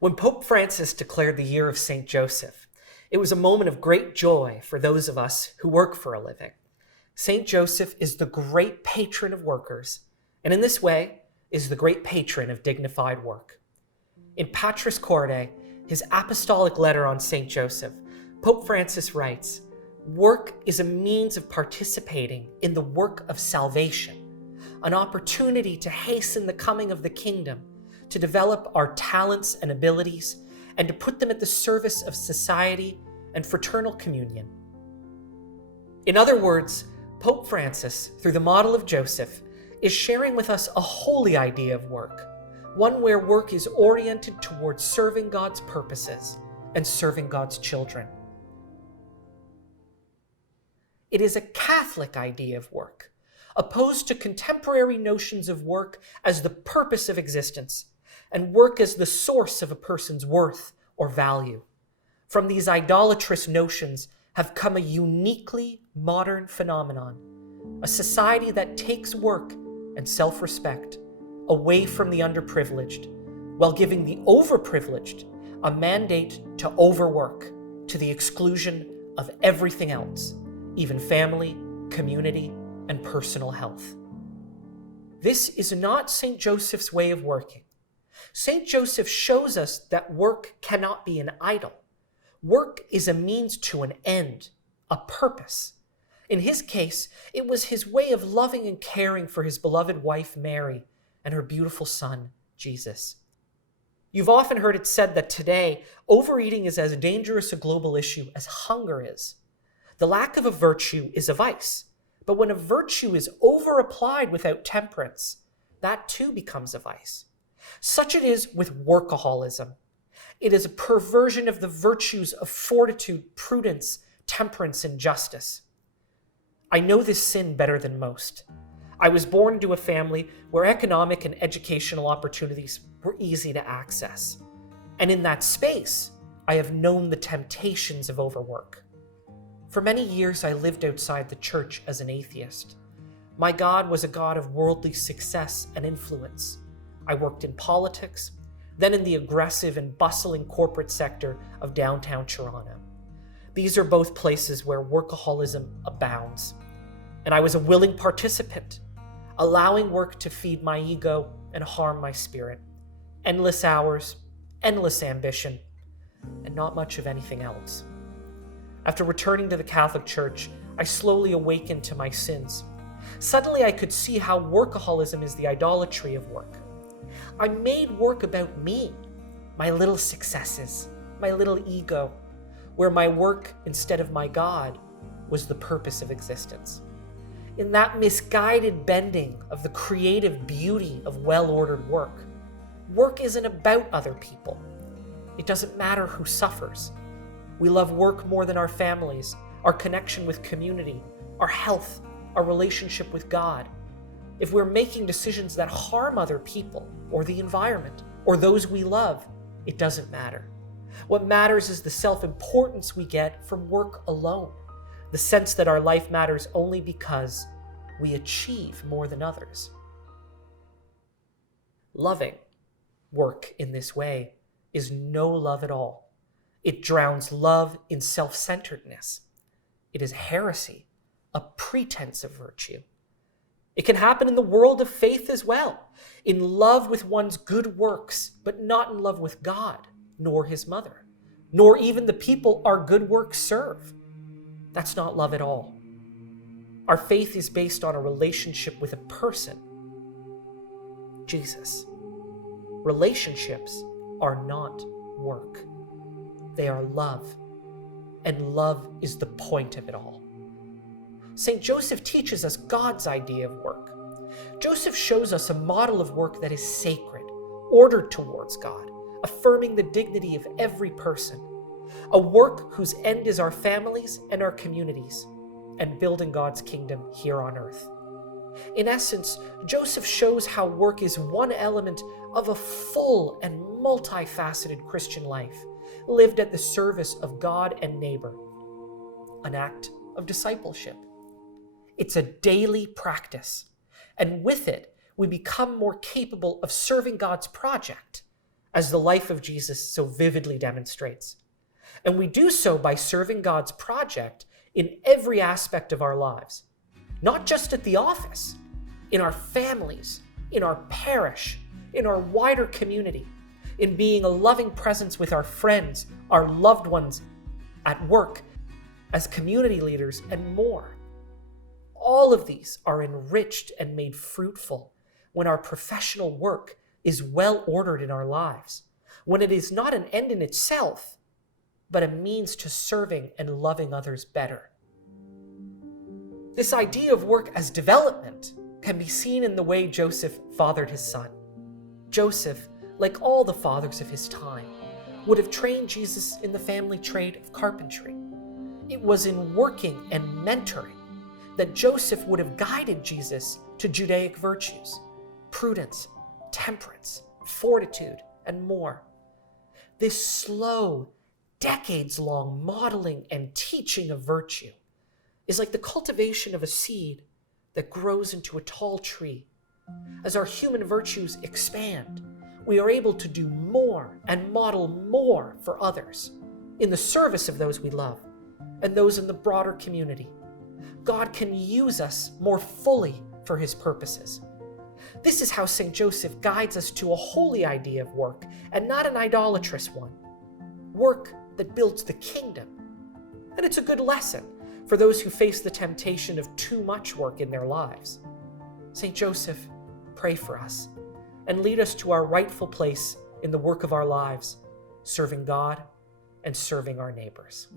When Pope Francis declared the year of St. Joseph, it was a moment of great joy for those of us who work for a living. St. Joseph is the great patron of workers, and in this way is the great patron of dignified work. In Patris Corde, his apostolic letter on St. Joseph, Pope Francis writes, "Work is a means of participating in the work of salvation, an opportunity to hasten the coming of the kingdom, to develop our talents and abilities, and to put them at the service of society and fraternal communion." In other words, Pope Francis, through the model of Joseph, is sharing with us a holy idea of work, one where work is oriented towards serving God's purposes and serving God's children. It is a Catholic idea of work, opposed to contemporary notions of work as the purpose of existence, and work as the source of a person's worth or value. From these idolatrous notions have come a uniquely modern phenomenon, a society that takes work and self-respect away from the underprivileged, while giving the overprivileged a mandate to overwork to the exclusion of everything else, even family, community, and personal health. This is not St. Joseph's way of working. St. Joseph shows us that work cannot be an idol. Work is a means to an end, a purpose. In his case, it was his way of loving and caring for his beloved wife, Mary, and her beautiful son, Jesus. You've often heard it said that today, overeating is as dangerous a global issue as hunger is. The lack of a virtue is a vice, but when a virtue is over-applied without temperance, that too becomes a vice. Such it is with workaholism. It is a perversion of the virtues of fortitude, prudence, temperance, and justice. I know this sin better than most. I was born into a family where economic and educational opportunities were easy to access. And in that space, I have known the temptations of overwork. For many years, I lived outside the church as an atheist. My God was a God of worldly success and influence. I worked in politics, then in the aggressive and bustling corporate sector of downtown Toronto. These are both places where workaholism abounds. And I was a willing participant, allowing work to feed my ego and harm my spirit. Endless hours, endless ambition, and not much of anything else. After returning to the Catholic Church, I slowly awakened to my sins. Suddenly I could see how workaholism is the idolatry of work. I made work about me, my little successes, my little ego, where my work, instead of my God, was the purpose of existence. In that misguided bending of the creative beauty of well-ordered work, work isn't about other people. It doesn't matter who suffers. We love work more than our families, our connection with community, our health, our relationship with God. If we're making decisions that harm other people or the environment or those we love, it doesn't matter. What matters is the self-importance we get from work alone, the sense that our life matters only because we achieve more than others. Loving work in this way is no love at all. It drowns love in self-centeredness. It is heresy, a pretense of virtue. It can happen in the world of faith as well, in love with one's good works, but not in love with God, nor his mother, nor even the people our good works serve. That's not love at all. Our faith is based on a relationship with a person, Jesus. Relationships are not work. They are love, and love is the point of it all. St. Joseph teaches us God's idea of work. Joseph shows us a model of work that is sacred, ordered towards God, affirming the dignity of every person. A work whose end is our families and our communities, and building God's kingdom here on earth. In essence, Joseph shows how work is one element of a full and multifaceted Christian life, lived at the service of God and neighbor, an act of discipleship. It's a daily practice, and with it, we become more capable of serving God's project as the life of Jesus so vividly demonstrates. And we do so by serving God's project in every aspect of our lives, not just at the office, in our families, in our parish, in our wider community, in being a loving presence with our friends, our loved ones, at work, as community leaders, and more. All of these are enriched and made fruitful when our professional work is well ordered in our lives, when it is not an end in itself, but a means to serving and loving others better. This idea of work as development can be seen in the way Joseph fathered his son. Joseph, like all the fathers of his time, would have trained Jesus in the family trade of carpentry. It was in working and mentoring that Joseph would have guided Jesus to Judaic virtues, prudence, temperance, fortitude, and more. This slow, decades-long modeling and teaching of virtue is like the cultivation of a seed that grows into a tall tree. As our human virtues expand, we are able to do more and model more for others in the service of those we love and those in the broader community. God can use us more fully for his purposes. This is how St. Joseph guides us to a holy idea of work and not an idolatrous one. Work that builds the kingdom. And it's a good lesson for those who face the temptation of too much work in their lives. St. Joseph, pray for us and lead us to our rightful place in the work of our lives, serving God and serving our neighbors.